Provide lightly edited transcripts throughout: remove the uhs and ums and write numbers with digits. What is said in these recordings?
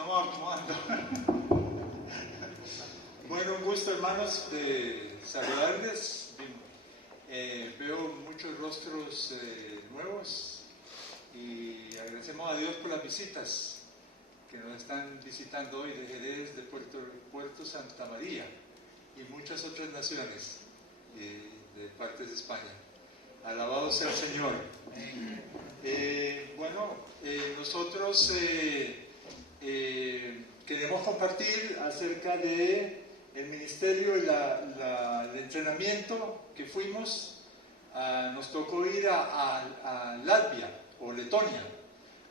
estamos acomodando. Bueno, un gusto, hermanos, de saludarles. Veo muchos rostros nuevos y agradecemos a Dios por las visitas que nos están visitando hoy de Jerez, de Puerto Santa María y muchas otras naciones de partes de España. Alabado sea el Señor. Nosotros queremos compartir acerca de el ministerio y el entrenamiento que fuimos. Nos tocó ir a Latvia o Letonia.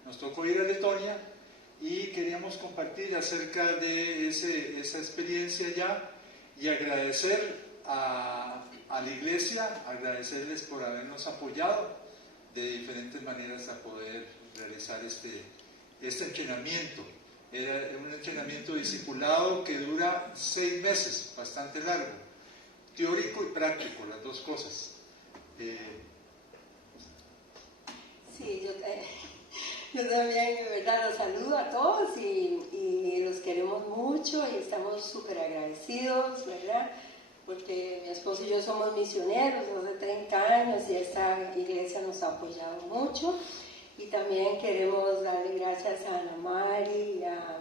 Nos tocó ir a Letonia y queríamos compartir acerca de esa experiencia allá y agradecer a la iglesia, agradecerles por habernos apoyado de diferentes maneras a poder realizar este entrenamiento. Era un entrenamiento discipulado que dura 6 meses, bastante largo, teórico y práctico, las dos cosas. Sí, yo también, de verdad, los saludo a todos y los queremos mucho y estamos súper agradecidos, ¿verdad? Porque mi esposo y yo somos misioneros hace 30 años y esta iglesia nos ha apoyado mucho. Y también queremos darle gracias a Ana Mari y a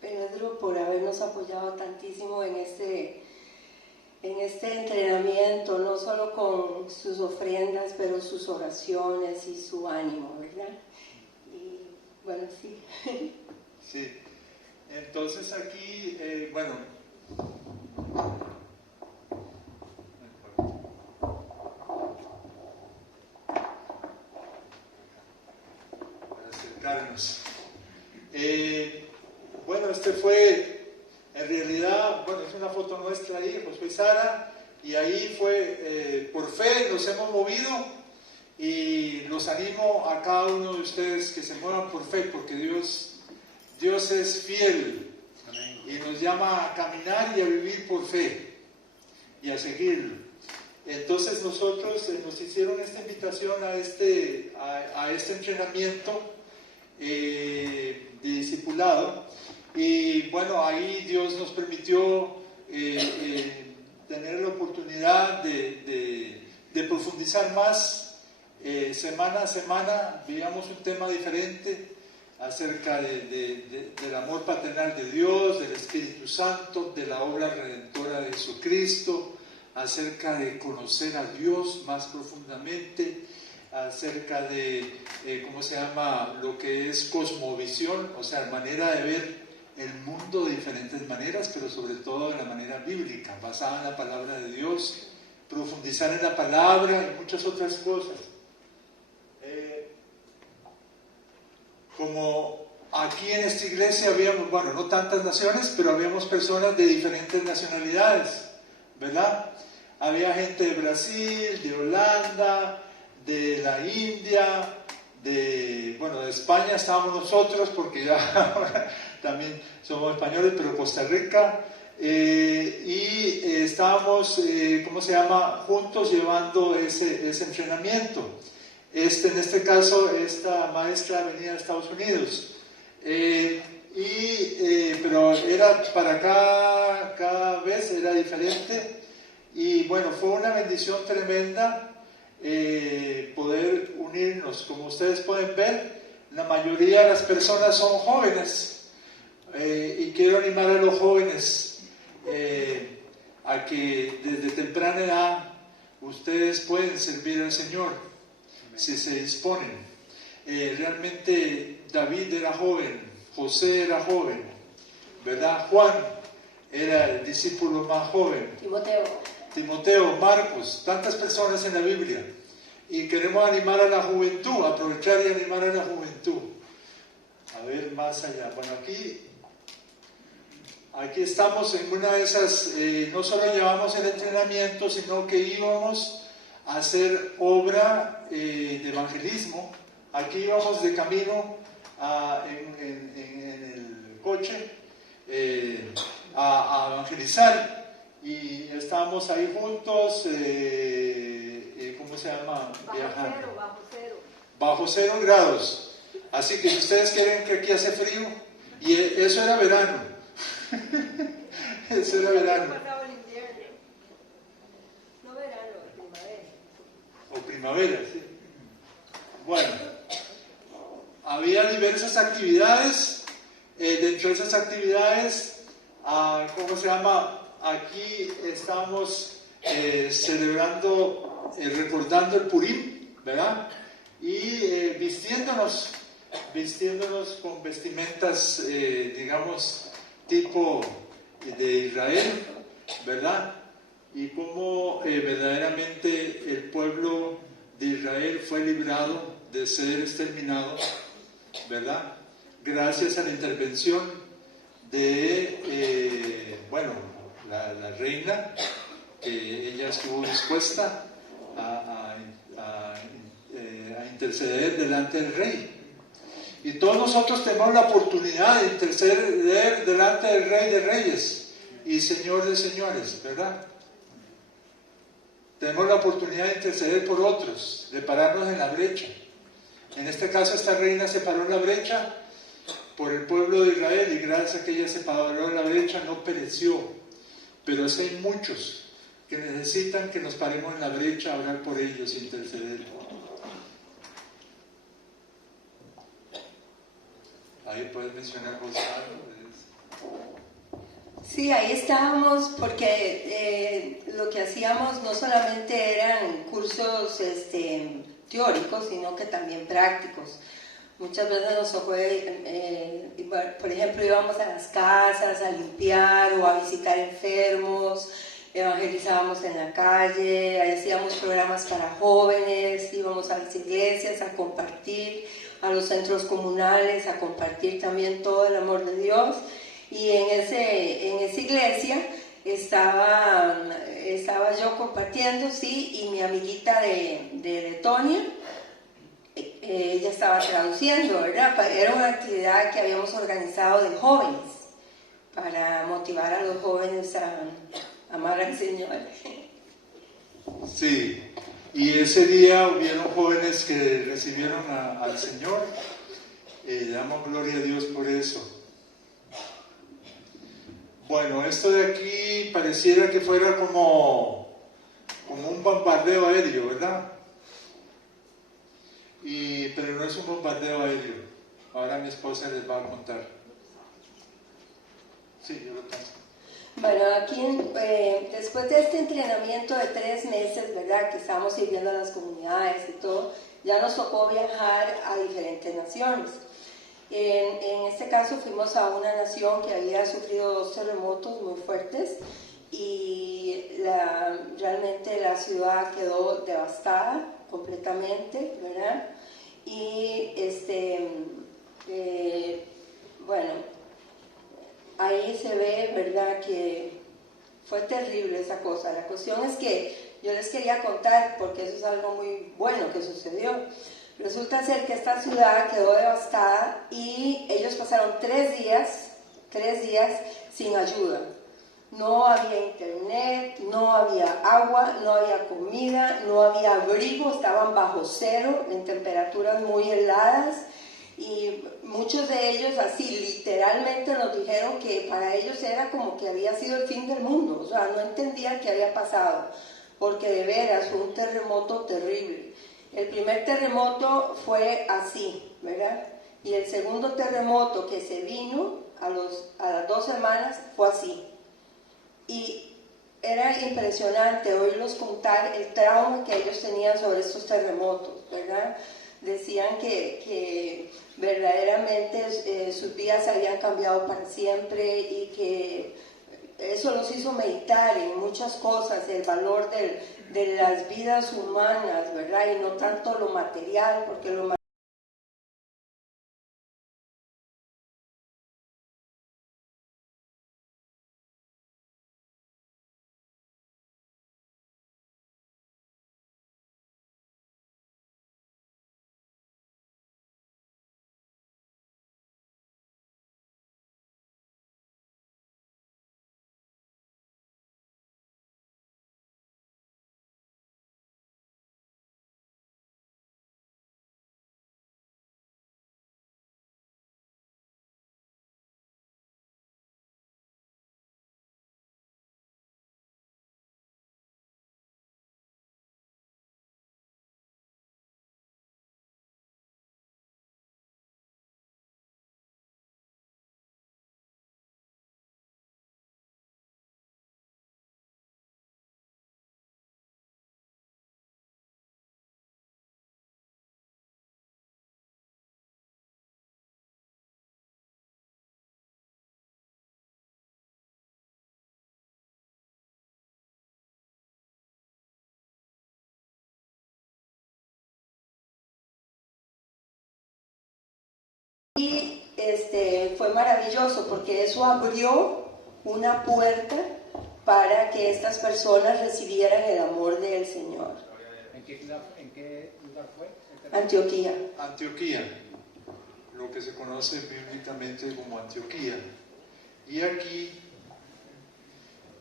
Pedro por habernos apoyado tantísimo en este entrenamiento, no solo con sus ofrendas, pero sus oraciones y su ánimo, ¿verdad? Y bueno, sí. Sí, entonces aquí, acercarnos. Este fue, en realidad, es una foto nuestra ahí, Josué y Sara, y ahí fue, por fe nos hemos movido y los animo a cada uno de ustedes que se muevan por fe, porque Dios es fiel y nos llama a caminar y a vivir por fe y a seguirlo. Entonces nosotros nos hicieron esta invitación a este entrenamiento de discipulado y ahí Dios nos permitió tener la oportunidad de profundizar más. Semana a semana veíamos un tema diferente acerca del amor paternal de Dios, del Espíritu Santo, de la obra redentora de Jesucristo, acerca de conocer a Dios más profundamente, acerca de, lo que es cosmovisión, o sea, manera de ver el mundo de diferentes maneras, pero sobre todo de la manera bíblica, basada en la palabra de Dios, profundizar en la palabra y muchas otras cosas. Como aquí en esta iglesia habíamos, no tantas naciones, pero habíamos personas de diferentes nacionalidades, ¿verdad? Había gente de Brasil, de Holanda, de la India, de España estábamos nosotros, porque ya también somos españoles, pero Costa Rica, y estábamos, juntos llevando ese entrenamiento. En este caso, esta maestra venía de Estados Unidos, pero era para cada vez era diferente, y fue una bendición tremenda poder unirnos. Como ustedes pueden ver, la mayoría de las personas son jóvenes, y quiero animar a los jóvenes a que desde temprana edad ustedes pueden servir al Señor si se disponen. Realmente David era joven, José era joven, ¿verdad? Juan era el discípulo más joven, Timoteo, Marcos, tantas personas en la Biblia, y queremos animar a la juventud, aprovechar y animar a la juventud a ver más allá. Aquí estamos en una de esas, no solo llevamos el entrenamiento, sino que íbamos a hacer obra de evangelismo. Aquí íbamos de camino en el coche a evangelizar, y estábamos ahí juntos, Bajo 0 grados. Así que si ustedes quieren que aquí hace frío, Y eso era verano. Eso era verano. No verano, primavera. O primavera, sí. Bueno, había diversas actividades. Dentro de esas actividades, ¿cómo se llama? Aquí estamos celebrando, recordando el Purim, ¿verdad? Y vistiéndonos con vestimentas, digamos, tipo de Israel, ¿verdad? Y cómo verdaderamente el pueblo de Israel fue librado de ser exterminado, ¿verdad? Gracias a la intervención de, bueno, la reina, que ella estuvo dispuesta a interceder delante del rey. Y todos nosotros tenemos la oportunidad de interceder delante del Rey de Reyes y Señor de Señores, ¿verdad? Tenemos la oportunidad de interceder por otros, de pararnos en la brecha. En este caso, esta reina se paró en la brecha por el pueblo de Israel, y gracias a que ella se paró en la brecha no pereció. Pero es hay muchos que necesitan que nos paremos en la brecha a orar por ellos e interceder. Ahí puedes mencionar vos algo. Sí, ahí estábamos porque lo que hacíamos no solamente eran cursos teóricos, sino que también prácticos. Muchas veces nos tocó, por ejemplo, íbamos a las casas a limpiar o a visitar enfermos, evangelizábamos en la calle, hacíamos programas para jóvenes, íbamos a las iglesias a compartir, a los centros comunales a compartir también todo el amor de Dios. Y en esa iglesia estaba yo compartiendo, sí, y mi amiguita de Letonia, ella estaba traduciendo, ¿verdad? Era una actividad que habíamos organizado de jóvenes, para motivar a los jóvenes a amar al Señor. Sí, y ese día hubieron jóvenes que recibieron al Señor. Le damos gloria a Dios por eso. Bueno, esto de aquí pareciera que fuera como un bombardeo aéreo, ¿verdad? Pero no es un bombardeo aéreo. Ahora mi esposa les va a contar. Sí, yo lo tengo. Bueno, aquí después de este entrenamiento de 3 meses, ¿verdad? Que estábamos sirviendo a las comunidades y todo, ya nos tocó viajar a diferentes naciones. En este caso fuimos a una nación que había sufrido 2 terremotos muy fuertes y realmente la ciudad quedó devastada completamente, ¿verdad? Y bueno, ahí se ve, ¿verdad?, que fue terrible esa cosa. La cuestión es que yo les quería contar, porque eso es algo muy bueno que sucedió. Resulta ser que esta ciudad quedó devastada y ellos pasaron 3 días sin ayuda. No había internet, no había agua, no había comida, no había abrigo, estaban bajo cero, en temperaturas muy heladas. Y muchos de ellos así literalmente nos dijeron que para ellos era como que había sido el fin del mundo, o sea, no entendían qué había pasado, porque de veras fue un terremoto terrible. El primer terremoto fue así, ¿verdad? Y el segundo terremoto que se vino a las 2 semanas fue así. Y era impresionante oírlos contar el trauma que ellos tenían sobre estos terremotos, ¿verdad? Decían que verdaderamente sus vidas habían cambiado para siempre y que eso los hizo meditar en muchas cosas, el valor de las vidas humanas, ¿verdad? Y no tanto lo material, porque lo fue maravilloso porque eso abrió una puerta para que estas personas recibieran el amor del Señor. ¿En qué lugar fue? Antioquía. Antioquía, lo que se conoce bíblicamente como Antioquía. Y aquí,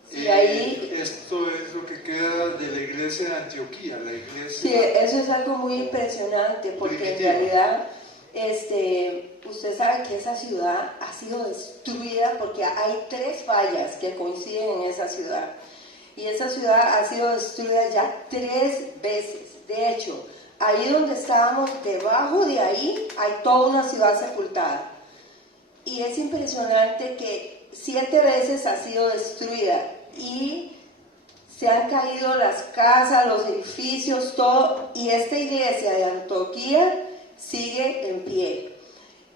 sí, ahí, esto es lo que queda de la iglesia de Antioquía, la iglesia. Sí, eso es algo muy impresionante porque primitiva. En realidad, usted sabe que esa ciudad ha sido destruida porque hay 3 fallas que coinciden en esa ciudad. Y esa ciudad ha sido destruida ya 3 veces. De hecho, ahí donde estábamos, debajo de ahí, hay toda una ciudad sepultada. Y es impresionante que 7 veces ha sido destruida y se han caído las casas, los edificios, todo. Y esta iglesia de Antioquía sigue en pie.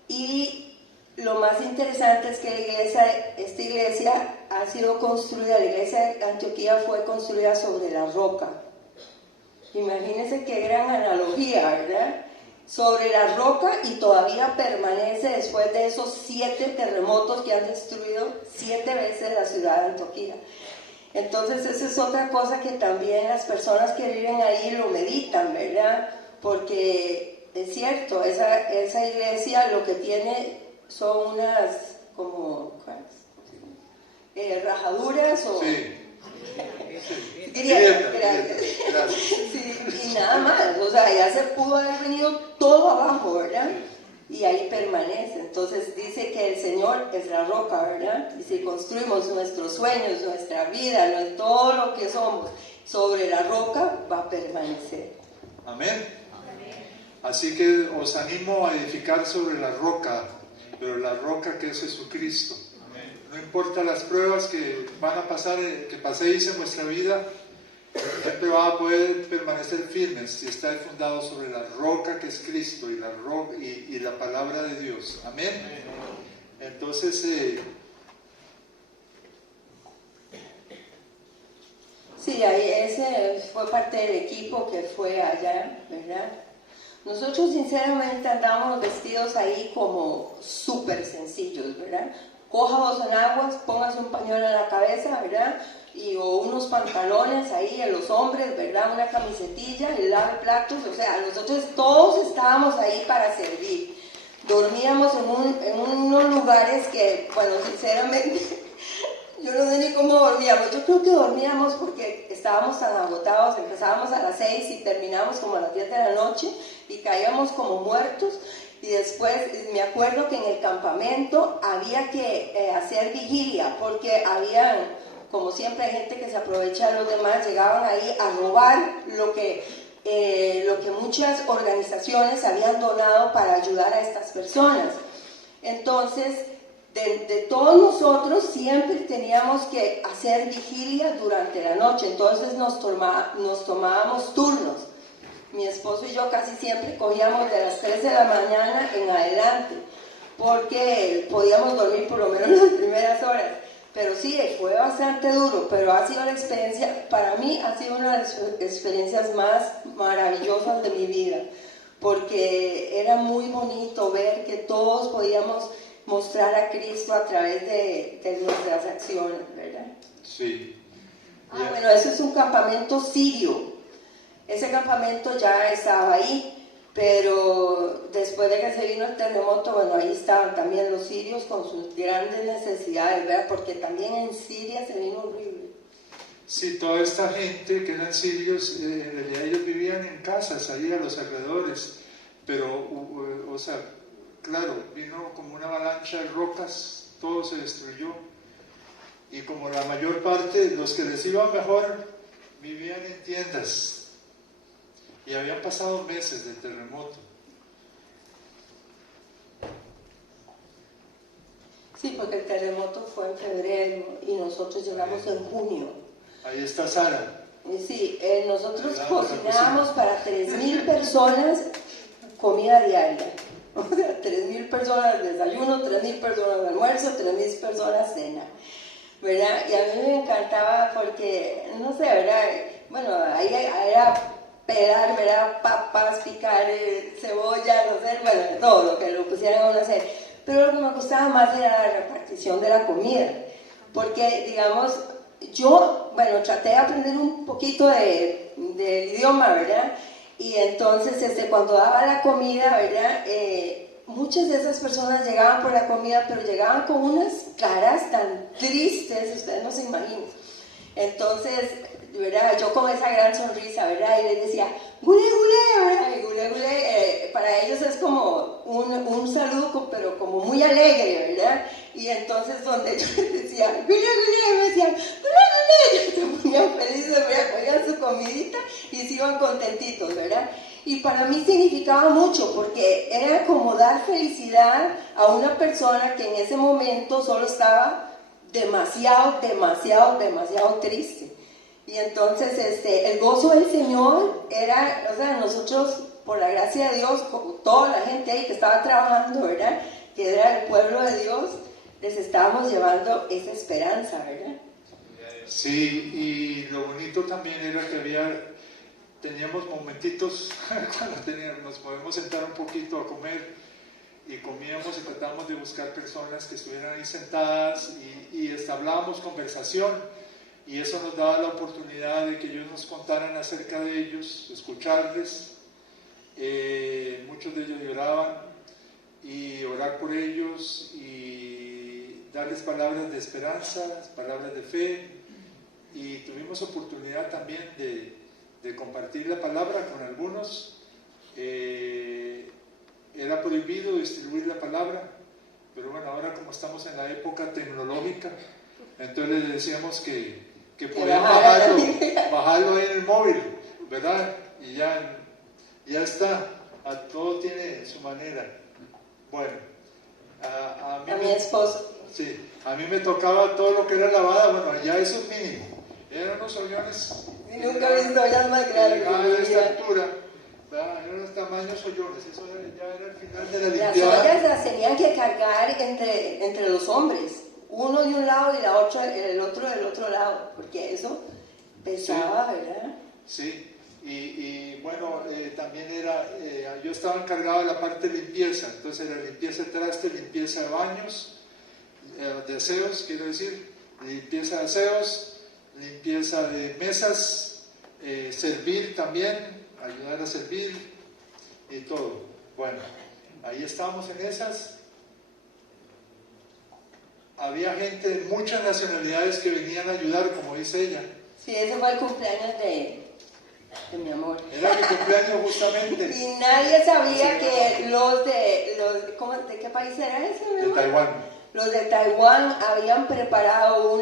Y lo más interesante es que esta iglesia ha sido construida, la iglesia de Antioquía fue construida sobre la roca. Imagínense qué gran analogía, ¿verdad? Sobre la roca, y todavía permanece después de esos 7 terremotos que han destruido 7 veces la ciudad de Antioquía. Entonces esa es otra cosa que también las personas que viven ahí lo meditan, ¿verdad? Porque es cierto, esa iglesia lo que tiene son unas como rajaduras o... Sí. Gracias. Sí, y nada más, o sea, ya se pudo haber venido todo abajo, ¿verdad? Y ahí permanece. Entonces dice que el Señor es la roca, ¿verdad? Y si construimos nuestros sueños, nuestra vida, todo lo que somos sobre la roca, va a permanecer. Amén. Así que os animo a edificar sobre la roca, pero la roca que es Jesucristo. No importa las pruebas que van a pasar, que paséis en vuestra vida, siempre va a poder permanecer firmes si está fundado sobre la roca que es Cristo y la palabra de Dios. Amén. Entonces, sí, ahí ese fue parte del equipo que fue allá, ¿verdad? Nosotros sinceramente andábamos vestidos ahí como súper sencillos, ¿verdad? Coja 2 enaguas, póngase un pañuelo en la cabeza, ¿verdad? O unos pantalones ahí en los hombres, ¿verdad? Una camisetilla, y lave platos, o sea, nosotros todos estábamos ahí para servir. Dormíamos en unos lugares que, bueno, sinceramente, yo no sé ni cómo dormíamos. Yo creo que dormíamos porque estábamos tan agotados, empezábamos a las 6 y terminábamos como a las 10 de la noche y caíamos como muertos. Y después me acuerdo que en el campamento había que hacer vigilia, porque había, como siempre hay gente que se aprovecha de los demás, llegaban ahí a robar lo que muchas organizaciones habían donado para ayudar a estas personas. Entonces, de todos nosotros siempre teníamos que hacer vigilia durante la noche, entonces nos tomábamos turnos. Mi esposo y yo casi siempre cogíamos de las 3 de la mañana en adelante, porque podíamos dormir por lo menos las primeras horas. Pero sí, fue bastante duro, pero ha sido la experiencia, para mí ha sido una de las experiencias más maravillosas de mi vida, porque era muy bonito ver que todos podíamos mostrar a Cristo a través de nuestras acciones, ¿verdad? sí. Bueno, eso es un campamento sirio. Ese campamento ya estaba ahí, pero después de que se vino el terremoto, bueno, ahí estaban también los sirios con sus grandes necesidades, ¿verdad? Porque también en Siria se vino horrible. Sí, toda esta gente que eran sirios, en realidad ellos vivían en casas ahí a los alrededores, pero, o sea, claro, vino como una avalancha de rocas, todo se destruyó, y como la mayor parte, los que les iba mejor, vivían en tiendas. Y habían pasado meses del terremoto. Sí, porque el terremoto fue en febrero y nosotros llegamos en junio. Ahí está Sara. Sí, nosotros cocinábamos para 3,000 personas comida diaria. O sea, 3,000 personas desayuno, 3,000 personas almuerzo, 3,000 personas cena, ¿verdad? Y a mí me encantaba porque, no sé, ¿verdad? Bueno, ahí era pelar, ¿verdad? Papas, picar cebolla, no sé, bueno, todo lo que lo pusieran a uno hacer. pero lo que me gustaba más era la repartición de la comida, porque, digamos, yo, bueno, traté de aprender un poquito del idioma, ¿verdad? Y entonces, cuando daba la comida, ¿verdad? Muchas de esas personas llegaban por la comida, pero llegaban con unas caras tan tristes, ustedes no se imaginan. Entonces, ¿verdad? Yo con esa gran sonrisa, ¿verdad? Y les decía, gule, gule, ¿verdad? Y gule, gule, para ellos es como un saludo, pero como muy alegre, ¿verdad? Y entonces donde yo les decía, gule, gule, me decían, gule, gule, se ponían felices, ¿verdad? Cogían su comidita y se iban contentitos, ¿verdad? Y para mí significaba mucho, porque era como dar felicidad a una persona que en ese momento solo estaba demasiado triste. Y entonces el gozo del Señor era, o sea, nosotros, por la gracia de Dios, toda la gente ahí que estaba trabajando, ¿verdad? Que era el pueblo de Dios, les estábamos llevando esa esperanza, ¿verdad? Sí, y lo bonito también era que teníamos momentitos cuando nos podemos sentar un poquito a comer, y comíamos y tratábamos de buscar personas que estuvieran ahí sentadas y establecíamos conversación, y eso nos daba la oportunidad de que ellos nos contaran acerca de ellos, escucharles. Muchos de ellos lloraban, y orar por ellos y darles palabras de esperanza, palabras de fe, y tuvimos oportunidad también de compartir la palabra con algunos. Era prohibido distribuir la palabra, pero bueno, ahora como estamos en la época tecnológica, entonces les decíamos que podían bajarlo ahí en el móvil, ¿verdad? Y ya está, todo tiene su manera. Bueno, a mi esposo. Sí, a mí me tocaba todo lo que era lavada, bueno, ya eso es mínimo, eran unos ollones. Nunca he visto ollas más grandes. De esta altura. Eran los tamaños hoyones, eso ya era el final de la limpieza. Las ollas las tenían que cargar entre los hombres, uno de un lado y el otro del otro lado, porque eso pesaba, sí, ¿verdad? Sí, y bueno, también yo estaba encargado de la parte de limpieza, entonces era limpieza de traste, limpieza de baños, de aseos, quiero decir, limpieza de aseos, limpieza de mesas, servir también, ayudar a servir y todo. Bueno, ahí estábamos en esas. Había gente de muchas nacionalidades que venían a ayudar, como dice ella. Sí, ese fue el cumpleaños de mi amor. Era mi cumpleaños justamente. Y nadie sabía que ¿de qué país era ese, mi amor? De Taiwán. Los de Taiwán habían preparado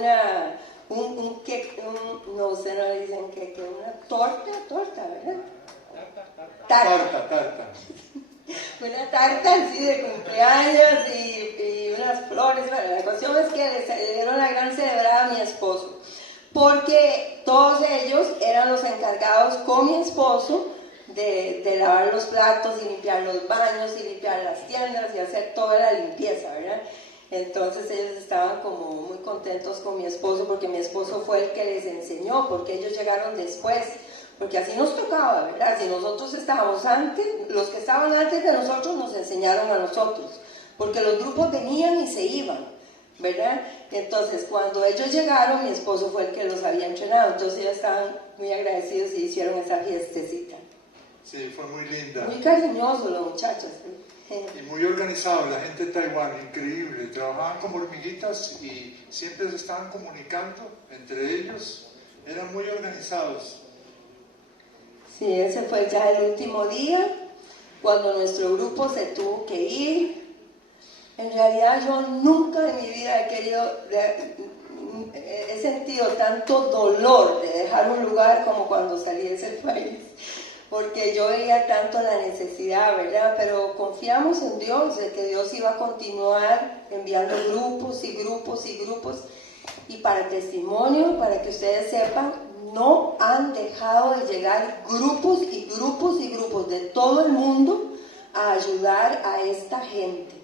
no sé, no le dicen que una torta, ¿verdad? Tarta. Una tarta así de cumpleaños y unas flores. Bueno, la cuestión es que le dieron la gran celebrada a mi esposo, porque todos ellos eran los encargados con mi esposo de lavar los platos y limpiar los baños y limpiar las tiendas y hacer toda la limpieza, ¿verdad? Entonces ellos estaban como muy contentos con mi esposo, porque mi esposo fue el que les enseñó, porque ellos llegaron después, porque así nos tocaba, ¿verdad? Si nosotros estábamos antes, los que estaban antes de nosotros nos enseñaron a nosotros, porque los grupos venían y se iban, ¿verdad? Entonces cuando ellos llegaron, mi esposo fue el que los había entrenado, entonces ellos estaban muy agradecidos y hicieron esa fiestecita. Sí, fue muy linda. Muy cariñosos los muchachos, ¿sí? Y muy organizado, la gente de Taiwán, increíble, trabajaban como hormiguitas y siempre se estaban comunicando entre ellos, eran muy organizados. Sí, ese fue ya el último día, cuando nuestro grupo se tuvo que ir. En realidad yo nunca en mi vida he sentido tanto dolor de dejar un lugar como cuando salí de ese país, porque yo veía tanto la necesidad, ¿verdad? Pero confiamos en Dios, de que Dios iba a continuar enviando grupos y grupos y grupos. Y para testimonio, para que ustedes sepan, no han dejado de llegar grupos y grupos y grupos de todo el mundo a ayudar a esta gente.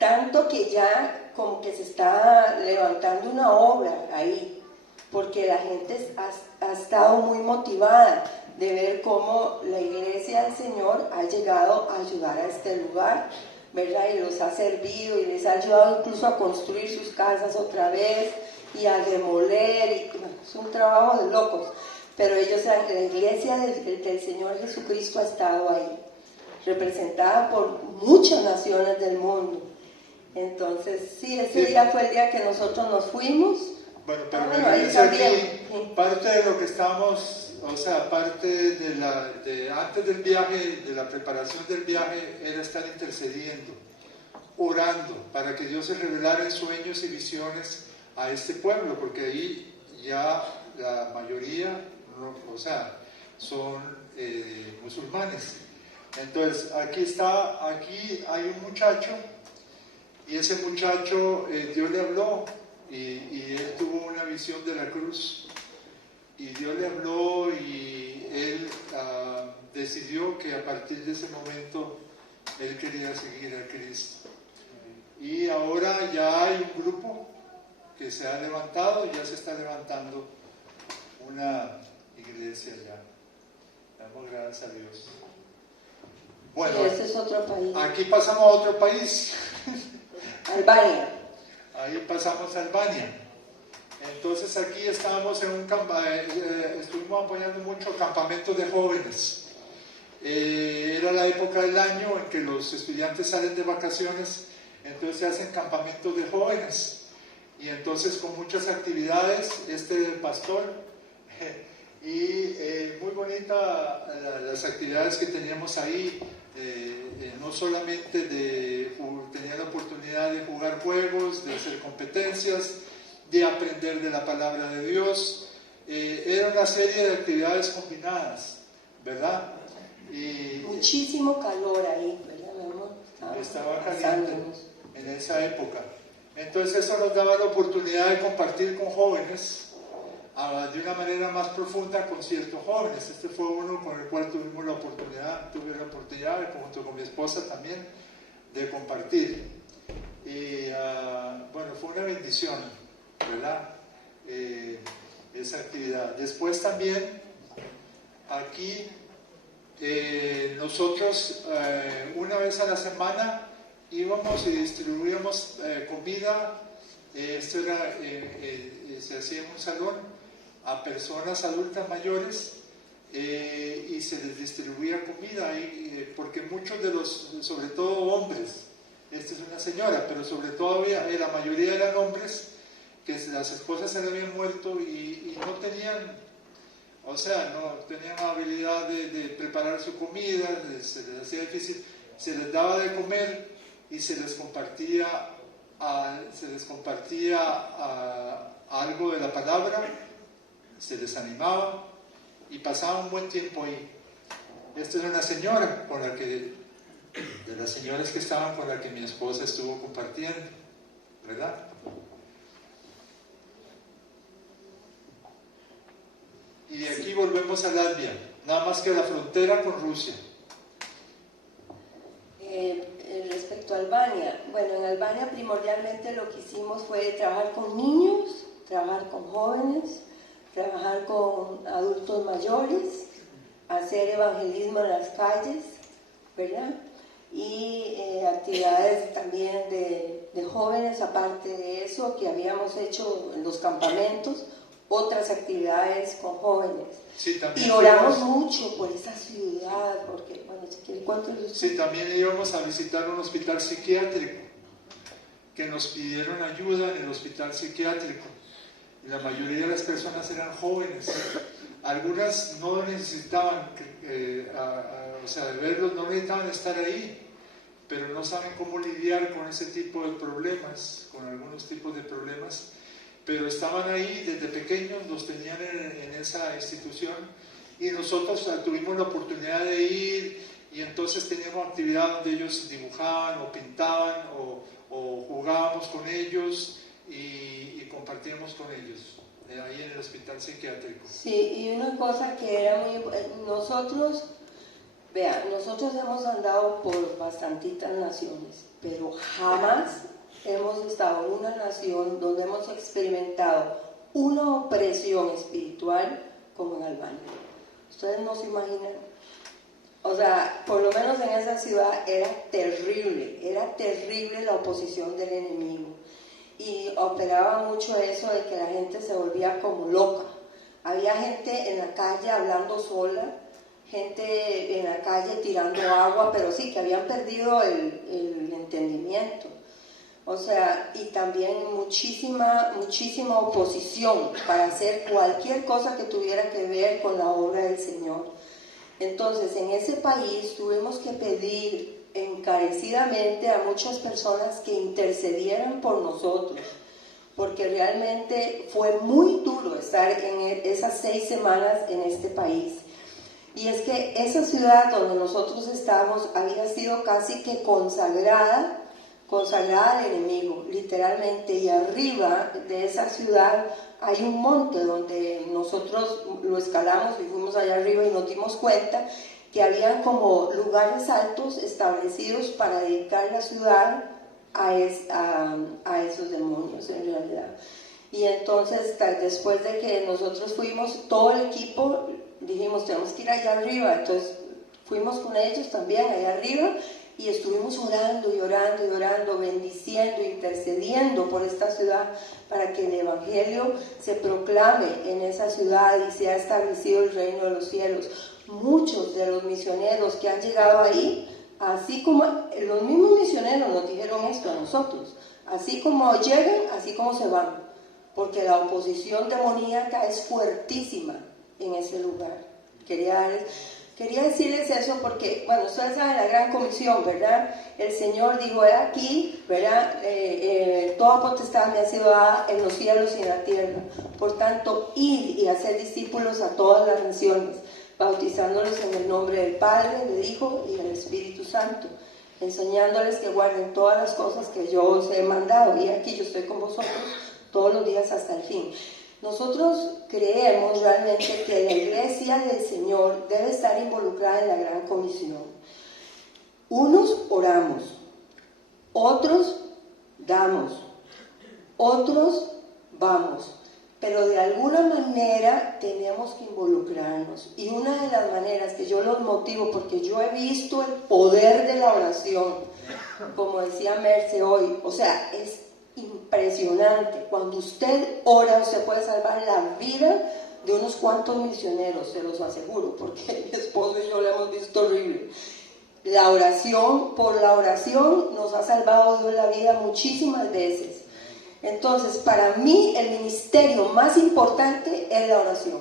Tanto que ya como que se está levantando una obra ahí, porque la gente ha estado muy motivada de ver cómo la iglesia del Señor ha llegado a ayudar a este lugar, ¿verdad? Y los ha servido y les ha ayudado incluso a construir sus casas otra vez y a demoler. Y, bueno, es un trabajo de locos. Pero ellos, la iglesia del Señor Jesucristo ha estado ahí, representada por muchas naciones del mundo. Entonces, sí, ese día fue el día que nosotros nos fuimos. Bueno, pero ahí también. Parte de lo que estamos, o sea, parte de antes del viaje, de la preparación del viaje, era estar intercediendo, orando, para que Dios se revelara en sueños y visiones a este pueblo, porque ahí ya la mayoría, o sea, son musulmanes. Entonces, aquí hay un muchacho, y ese muchacho, Dios le habló, y él tuvo una visión de la cruz, y Dios le habló, y él decidió que a partir de ese momento él quería seguir a Cristo. Y ahora ya hay un grupo que se ha levantado, ya se está levantando una iglesia ya. Damos gracias a Dios. Bueno, sí, ese es otro país. Aquí pasamos a otro país. Albania. Ahí pasamos a Albania. Entonces aquí estábamos en estuvimos apoyando mucho campamentos de jóvenes. Era la época del año en que los estudiantes salen de vacaciones, entonces se hacen campamentos de jóvenes. Y entonces con muchas actividades, este pastor, y muy bonita las actividades que teníamos ahí, no solamente tenía la oportunidad de jugar juegos, de hacer competencias, de aprender de la palabra de Dios, era una serie de actividades combinadas, ¿verdad? Muchísimo calor ahí, ¿verdad, mi amor? Estaba caliente en esa época. Entonces eso nos daba la oportunidad de compartir con jóvenes de una manera más profunda con ciertos jóvenes. Este fue uno con el cual tuve la oportunidad, junto con mi esposa también, de compartir. Y bueno, fue una bendición, ¿verdad? Esa actividad. Después también, aquí, nosotros una vez a la semana íbamos y distribuíamos comida. Esto era, se hacía en un salón a personas adultas mayores, y se les distribuía comida ahí, porque muchos de los, sobre todo hombres, esta es una señora, pero sobre todo la mayoría eran hombres que las esposas se le habían muerto y no tenían, o sea, no tenían la habilidad de preparar su comida, se les hacía difícil, se les daba de comer y se les compartía algo de la palabra, se les animaba y pasaba un buen tiempo ahí. Esta es una señora de las señoras que estaban con la que mi esposa estuvo compartiendo, ¿verdad? Y de aquí volvemos a Latvia, nada más que a la frontera con Rusia. Respecto a Albania, bueno, en Albania primordialmente lo que hicimos fue trabajar con niños, trabajar con jóvenes, trabajar con adultos mayores, hacer evangelismo en las calles, ¿verdad? Y actividades también de jóvenes, aparte de eso, que habíamos hecho en los campamentos, otras actividades con jóvenes. Sí, y oramos mucho por esa ciudad, porque, bueno, si quiere, cuéntenos. Sí, también íbamos a visitar un hospital psiquiátrico, que nos pidieron ayuda en el hospital psiquiátrico. La mayoría de las personas eran jóvenes. Algunas no necesitaban, o sea, de verlos, no necesitaban estar ahí, pero no saben cómo lidiar con ese tipo de problemas, con algunos tipos de problemas. Pero estaban ahí desde pequeños, los tenían en esa institución, y nosotros tuvimos la oportunidad de ir, y entonces teníamos actividad donde ellos dibujaban o pintaban o jugábamos con ellos y compartíamos con ellos ahí en el hospital psiquiátrico. Sí, y una cosa que era muy... nosotros hemos andado por bastantitas naciones, pero jamás hemos estado en una nación donde hemos experimentado una opresión espiritual como en Albania. Ustedes no se imaginan O sea, por lo menos en esa ciudad era terrible la oposición del enemigo. Y operaba mucho eso de que la gente se volvía como loca. Había gente en la calle hablando sola, gente en la calle tirando agua, pero sí, que habían perdido el entendimiento. O sea, y también muchísima oposición para hacer cualquier cosa que tuviera que ver con la obra del Señor. Entonces, en ese país tuvimos que pedir encarecidamente a muchas personas que intercedieran por nosotros, porque realmente fue muy duro estar en esas 6 semanas en este país. Y es que esa ciudad donde nosotros estábamos había sido casi que consagrada al enemigo, literalmente, y arriba de esa ciudad hay un monte donde nosotros lo escalamos y fuimos allá arriba y nos dimos cuenta que habían como lugares altos establecidos para dedicar la ciudad a esos demonios en realidad. Y entonces después de que nosotros fuimos, todo el equipo, dijimos tenemos que ir allá arriba, entonces fuimos con ellos también allá arriba y estuvimos orando y orando y orando, bendiciendo, intercediendo por esta ciudad para que el Evangelio se proclame en esa ciudad y sea establecido el reino de los cielos. Muchos de los misioneros que han llegado ahí, así como los mismos misioneros nos dijeron esto a nosotros, así como llegan, así como se van, porque la oposición demoníaca es fuertísima en ese lugar. Quería decirles eso porque, bueno, ustedes saben la gran comisión, ¿verdad? El Señor dijo, he aquí, ¿verdad? Toda potestad me ha sido dada en los cielos y en la tierra. Por tanto, id y hacer discípulos a todas las naciones, bautizándolos en el nombre del Padre, del Hijo y del Espíritu Santo, enseñándoles que guarden todas las cosas que yo os he mandado. Y aquí yo estoy con vosotros todos los días hasta el fin. Nosotros creemos realmente que la iglesia del Señor debe estar involucrada en la gran comisión. Unos oramos, otros damos, otros vamos, pero de alguna manera tenemos que involucrarnos. Y una de las maneras que yo los motivo, porque yo he visto el poder de la oración, como decía Merce hoy, o sea, es impresionante. Cuando usted ora, usted puede salvar la vida de unos cuantos misioneros, se los aseguro, porque mi esposo y yo lo hemos visto horrible. La oración, por la oración nos ha salvado Dios la vida muchísimas veces. Entonces, para mí el ministerio más importante es la oración,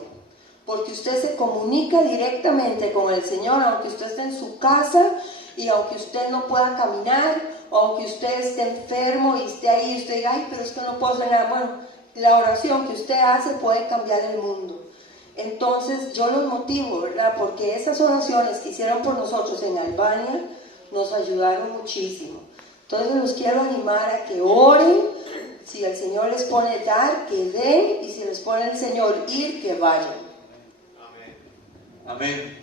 porque usted se comunica directamente con el Señor, aunque usted esté en su casa y aunque usted no pueda caminar, o aunque usted esté enfermo y esté ahí y usted diga, ay, pero es que no puedo hacer nada. Bueno, la oración que usted hace puede cambiar el mundo. Entonces yo los motivo, ¿verdad? Porque esas oraciones que hicieron por nosotros en Albania nos ayudaron muchísimo. Entonces los quiero animar a que oren. Si el Señor les pone dar, que den, y si les pone el Señor ir, que vayan. Amén. Amén.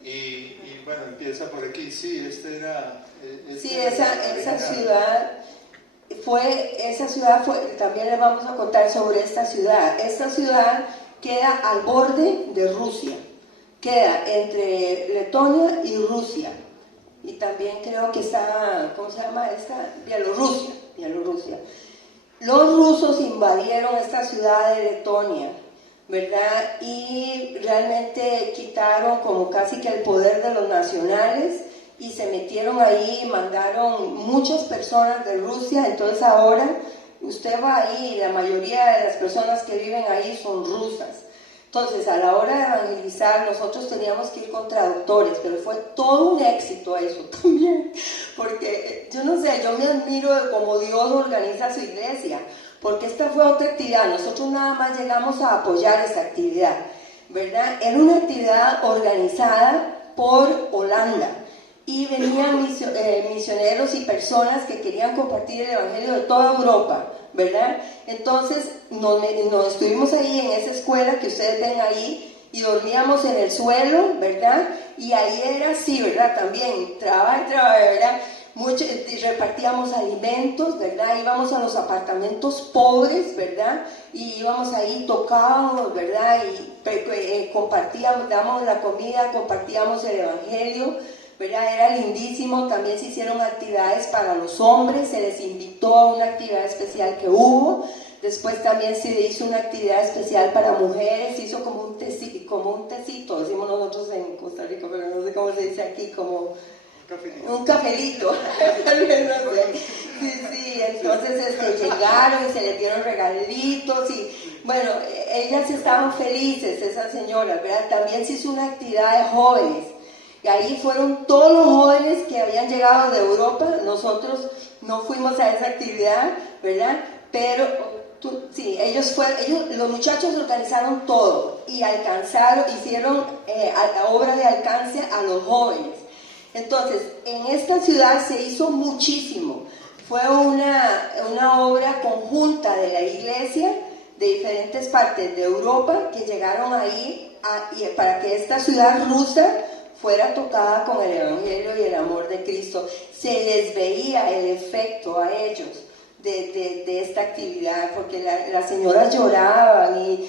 Y bueno, empieza por aquí. Sí, esa ciudad fue, también les vamos a contar sobre esta ciudad. Esta ciudad queda al borde de Rusia, queda entre Letonia y Rusia, y también creo que está, ¿cómo se llama esta? Bielorrusia. Los rusos invadieron esta ciudad de Letonia, ¿verdad? Y realmente quitaron como casi que el poder de los nacionales y se metieron ahí y mandaron muchas personas de Rusia. Entonces ahora usted va ahí y la mayoría de las personas que viven ahí son rusas. Entonces a la hora de evangelizar nosotros teníamos que ir con traductores, pero fue todo un éxito eso también, porque yo no sé, yo me admiro de cómo Dios organiza su iglesia, porque esta fue otra actividad. Nosotros nada más llegamos a apoyar esa actividad, ¿verdad? Era una actividad organizada por Holanda y venían misioneros y personas que querían compartir el evangelio de toda Europa, ¿verdad? Entonces nos estuvimos ahí en esa escuela que ustedes ven ahí y dormíamos en el suelo, ¿verdad? Y ahí era así, ¿verdad? También trabajar, ¿verdad? repartíamos alimentos, ¿verdad? Íbamos a los apartamentos pobres, ¿verdad? Y íbamos ahí, tocábamos, ¿verdad? Y compartíamos, dábamos la comida, compartíamos el evangelio, ¿verdad? Era lindísimo. También se hicieron actividades para los hombres, se les invitó a una actividad especial que hubo. Después también se hizo una actividad especial para mujeres, se hizo como un tecito, decimos nosotros en Costa Rica, pero no sé cómo se dice aquí, como un cafelito. No sé. Sí, entonces llegaron y se les dieron regalitos y bueno, ellas estaban felices, esas señoras, ¿verdad? También se hizo una actividad de jóvenes. Y ahí fueron todos los jóvenes que habían llegado de Europa. Nosotros no fuimos a esa actividad, ¿verdad? Pero los muchachos organizaron todo y hicieron obra de alcance a los jóvenes. Entonces, en esta ciudad se hizo muchísimo. Fue una obra conjunta de la iglesia de diferentes partes de Europa que llegaron ahí para que esta ciudad rusa fuera tocada con el evangelio y el amor de Cristo. Se les veía el efecto a ellos de esta actividad, porque las señoras lloraban y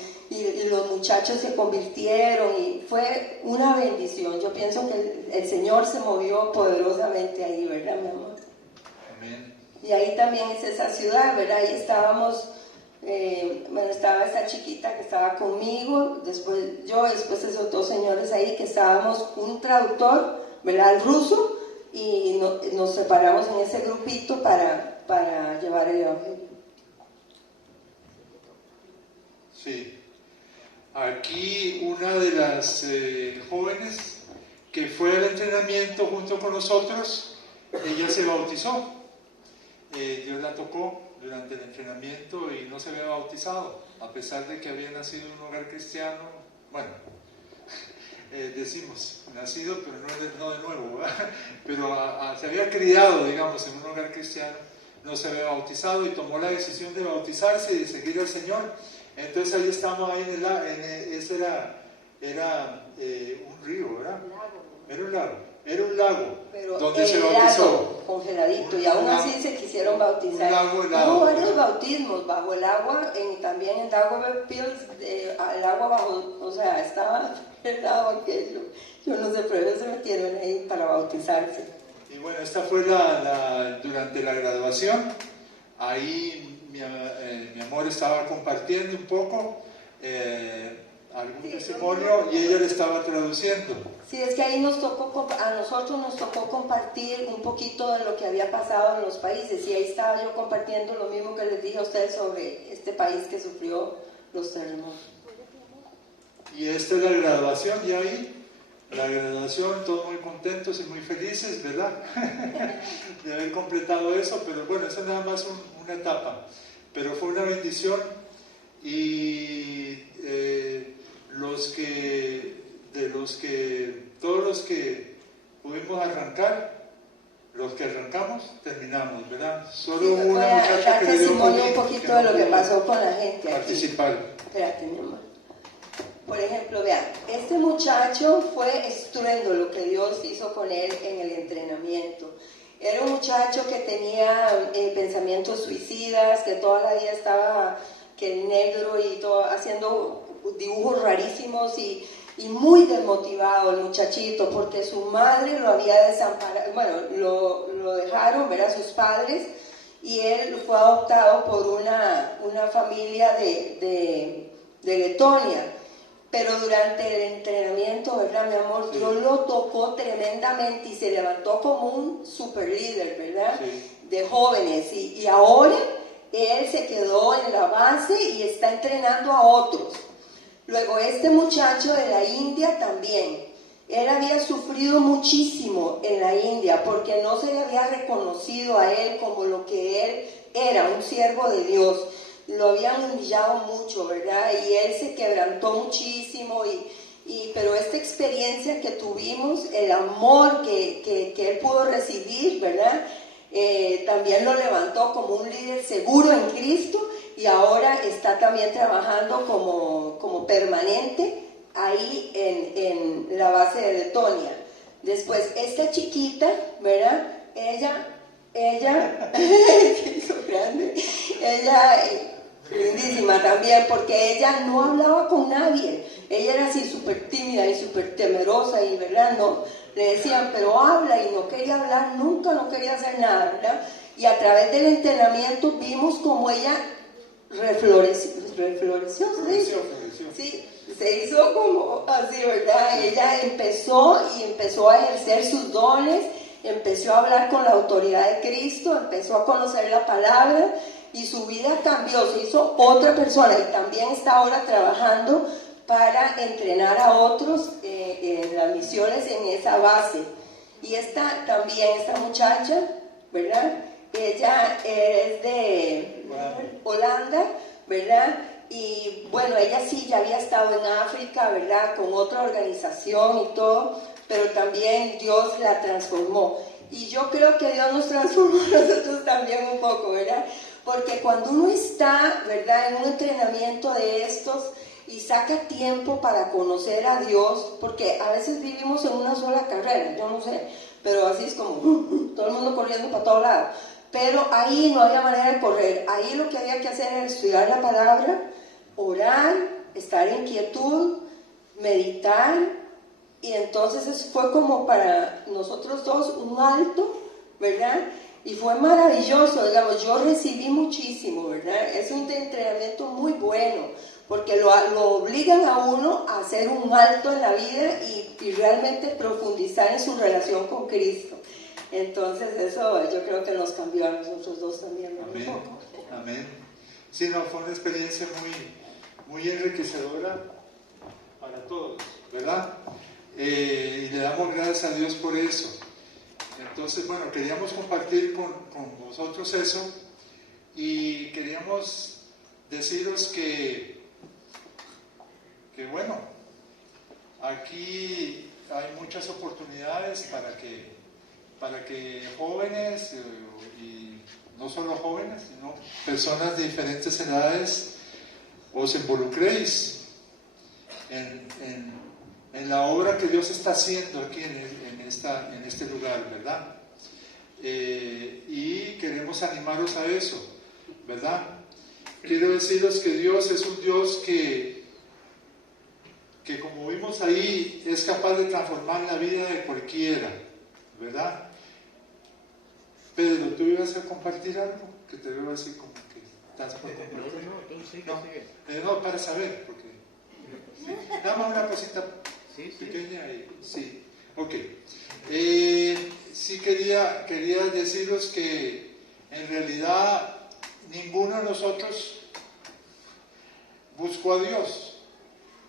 los muchachos se convirtieron y fue una bendición. Yo pienso que el Señor se movió poderosamente ahí, ¿verdad, mi amor? Amén. Y ahí también es esa ciudad, ¿verdad? Ahí estábamos, estaba esta chiquita que estaba conmigo, después esos dos señores ahí que estábamos, un traductor, ¿verdad? El ruso, y nos separamos en ese grupito para llevar el evangelio. Sí. Aquí una de las jóvenes que fue al entrenamiento junto con nosotros, ella se bautizó. Dios la tocó durante el entrenamiento y no se había bautizado, a pesar de que había nacido en un hogar cristiano. Bueno, decimos nacido, pero no de nuevo, ¿verdad? Pero se había criado, digamos, en un hogar cristiano, no se había bautizado y tomó la decisión de bautizarse y de seguir al Señor. Entonces ahí estamos, ese era un río, ¿verdad? Era un lago pero donde se bautizó. Lago, congeladito, y aún así se quisieron bautizar. Un lago helado. Hubo varios bautismos bajo el agua, también en Dagobah Pills, el agua bajo, o sea, estaba helado aquello. Yo no sé, pero ellos se metieron ahí para bautizarse. Y bueno, esta fue durante la graduación. Ahí mi amor estaba compartiendo un poco algún testimonio y ella le estaba traduciendo. Sí, es que ahí a nosotros nos tocó compartir un poquito de lo que había pasado en los países, y ahí estaba yo compartiendo lo mismo que les dije a ustedes sobre este país que sufrió los terremotos. Y esta es la graduación, y ahí la graduación, todos muy contentos y muy felices, ¿verdad? De haber completado eso, pero bueno, eso es nada más una etapa, pero fue una bendición. Y todos los que pudimos arrancar, los que arrancamos, terminamos, ¿verdad? Solo sí, una muchacha que le dio un poquito de lo que pasó con la gente participar. Aquí. Espérate, mi amor. Por ejemplo, vean, este muchacho fue estruendo lo que Dios hizo con él en el entrenamiento. Era un muchacho que tenía pensamientos suicidas, que toda la vida estaba que negro y todo, haciendo dibujos rarísimos y muy desmotivado el muchachito, porque su madre lo había desamparado, bueno, lo dejaron, ver a sus padres, y él fue adoptado por una familia de Letonia. Pero durante el entrenamiento, ¿verdad, mi amor? Sí. Dios lo tocó tremendamente y se levantó como un super líder, ¿verdad? Sí. De jóvenes. Y ahora él se quedó en la base y está entrenando a otros. Luego este muchacho de la India también. Él había sufrido muchísimo en la India porque no se le había reconocido a él como lo que él era, un siervo de Dios. Lo habían humillado mucho, ¿verdad? Y él se quebrantó muchísimo, pero esta experiencia que tuvimos, el amor que él pudo recibir, ¿verdad? También lo levantó como un líder seguro en Cristo, y ahora está también trabajando como permanente ahí en la base de Letonia. Después, esta chiquita, ¿verdad? Ella ella, hizo grande, ella, lindísima también, porque ella no hablaba con nadie, ella era así súper tímida y súper temerosa, y verdad, no, le decían, pero habla, y no quería hablar nunca, no quería hacer nada, ¿verdad? Y a través del entrenamiento vimos como ella refloreció, ¿se dice? Sí, se hizo como así, ¿verdad? Ella empezó a ejercer sus dones, empezó a hablar con la autoridad de Cristo, empezó a conocer la palabra y su vida cambió, se hizo otra persona, y también está ahora trabajando para entrenar a otros en las misiones en esa base. Y esta muchacha, ¿verdad? Ella es de Holanda, ¿verdad? Y bueno, ella sí ya había estado en África, ¿verdad? Con otra organización y todo, pero también Dios la transformó. Y yo creo que Dios nos transformó a nosotros también un poco, ¿verdad? Porque cuando uno está, ¿verdad?, en un entrenamiento de estos y saca tiempo para conocer a Dios, porque a veces vivimos en una sola carrera, yo no sé, pero así es como todo el mundo corriendo para todos lados. Pero ahí no había manera de correr, ahí lo que había que hacer era estudiar la palabra, orar, estar en quietud, meditar, y entonces eso fue como para nosotros dos un alto, ¿verdad? Y fue maravilloso, digamos, yo recibí muchísimo, ¿verdad? Es un entrenamiento muy bueno, porque lo obligan a uno a hacer un alto en la vida y realmente profundizar en su relación con Cristo. Entonces eso yo creo que nos cambió a nosotros dos también, ¿no? Amén. Un poco. Amén. Sí, no, fue una experiencia muy enriquecedora para todos, ¿verdad? Y le damos gracias a Dios por eso. Entonces, bueno, queríamos compartir con vosotros eso, y queríamos deciros que bueno, aquí hay muchas oportunidades para que jóvenes, y no solo jóvenes, sino personas de diferentes edades, os involucréis en la obra que Dios está haciendo aquí en este lugar, ¿verdad? Y queremos animaros a eso, ¿verdad? Quiero deciros que Dios es un Dios que como vimos ahí, es capaz de transformar la vida de cualquiera, ¿verdad? Pedro, ¿tú ibas a compartir algo? Que te veo así como que estás por compartir. No, para saber, porque sí. Dame una cosita pequeña y sí. Ok. Sí quería deciros que en realidad ninguno de nosotros buscó a Dios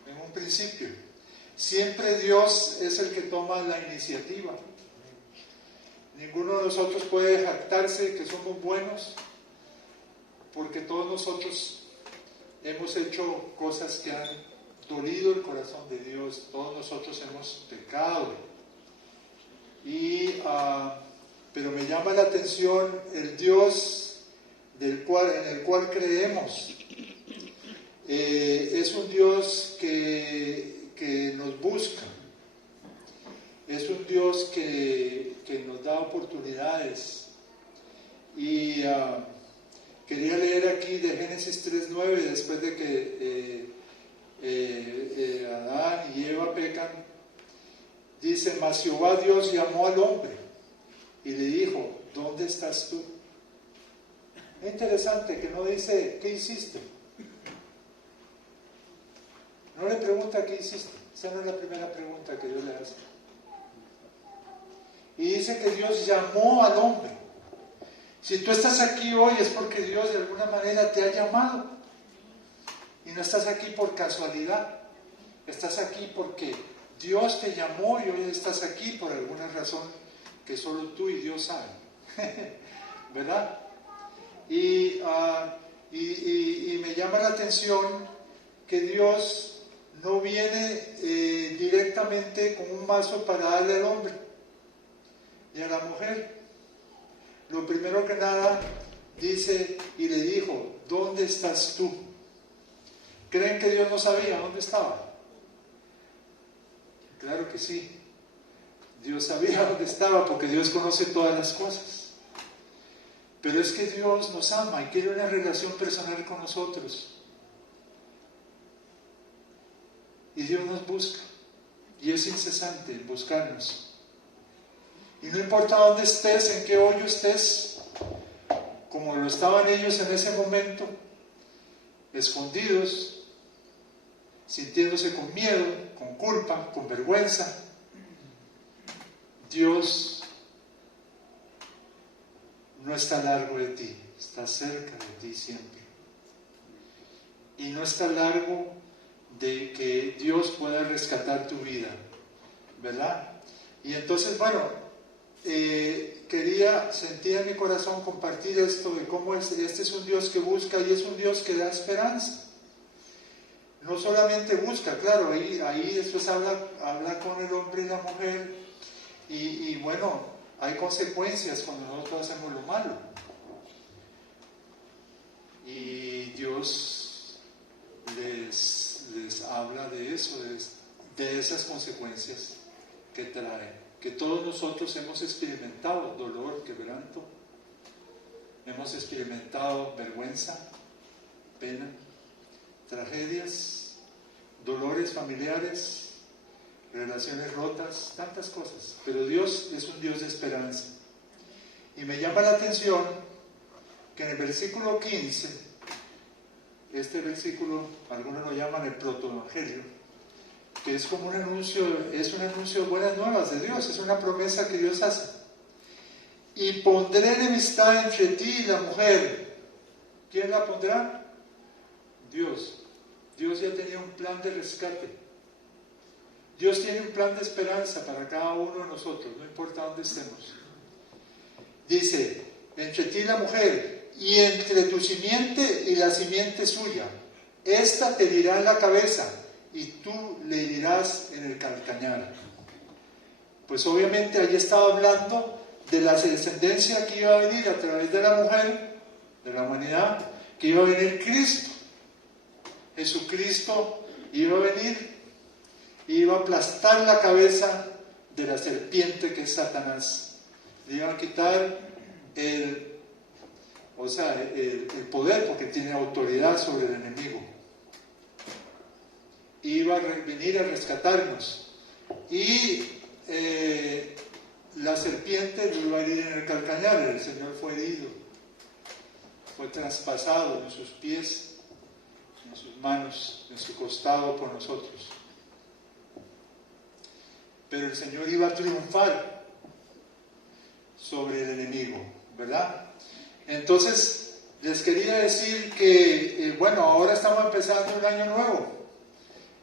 en un principio. Siempre Dios es el que toma la iniciativa. Ninguno de nosotros puede jactarse que somos buenos, porque todos nosotros hemos hecho cosas que han dolido el corazón de Dios. Todos nosotros hemos pecado. Pero me llama la atención el Dios en el cual creemos. Es un Dios que nos busca, es un Dios que nos da oportunidades. Y quería leer aquí de Génesis 3:9, después de que Adán y Eva pecan, dice: mas Jehová Dios llamó al hombre y le dijo: ¿dónde estás tú? Es interesante que no dice ¿qué hiciste? No le pregunta ¿qué hiciste? Esa no es la primera pregunta que Dios le hace. Y dice que Dios llamó al hombre. Si tú estás aquí hoy es porque Dios de alguna manera te ha llamado. Y no estás aquí por casualidad. Estás aquí porque Dios te llamó y hoy estás aquí por alguna razón que solo tú y Dios saben. ¿Verdad? Y me llama la atención que Dios no viene directamente con un mazo para darle al hombre y a la mujer. Lo primero que nada dice y le dijo: ¿dónde estás tú? ¿Creen que Dios no sabía dónde estaba? Claro que sí. Dios sabía dónde estaba, porque Dios conoce todas las cosas. Pero es que Dios nos ama y quiere una relación personal con nosotros. Y Dios nos busca. Y es incesante en buscarnos. Y no importa dónde estés, en qué hoyo estés, como lo estaban ellos en ese momento, escondidos, sintiéndose con miedo, con culpa, con vergüenza, Dios no está largo de ti, está cerca de ti siempre. Y no está largo de que Dios pueda rescatar tu vida, ¿verdad? Y entonces, bueno, sentía en mi corazón compartir esto de cómo este es un Dios que busca y es un Dios que da esperanza. No solamente busca, claro, ahí después habla con el hombre y la mujer y bueno, hay consecuencias cuando nosotros hacemos lo malo. Y Dios les habla de eso, de esas consecuencias que trae, que todos nosotros hemos experimentado: dolor, quebranto, hemos experimentado vergüenza, pena, tragedias, dolores familiares, relaciones rotas, tantas cosas. Pero Dios es un Dios de esperanza. Y me llama la atención que en el versículo 15, este versículo, algunos lo llaman el protoevangelio, que es como un anuncio de buenas nuevas de Dios, es una promesa que Dios hace. Y pondré enemistad entre ti y la mujer. ¿Quién la pondrá? Dios. Dios ya tenía un plan de rescate. Dios tiene un plan de esperanza para cada uno de nosotros, no importa dónde estemos. Dice, entre ti y la mujer, y entre tu simiente y la simiente suya, esta te herirá en la cabeza, y tú le herirás en el calcañar. Pues obviamente allí estaba hablando de la descendencia que iba a venir a través de la mujer, de la humanidad, que iba a venir Cristo. Jesucristo iba a venir y iba a aplastar la cabeza de la serpiente que es Satanás. Le iba a quitar el poder, porque tiene autoridad sobre el enemigo. Iba a venir a rescatarnos. Y la serpiente lo iba a herir en el calcañar. El Señor fue herido, fue traspasado en sus pies, en sus manos, en su costado por nosotros. Pero el Señor iba a triunfar sobre el enemigo, ¿verdad? Entonces, les quería decir que, bueno, ahora estamos empezando un año nuevo.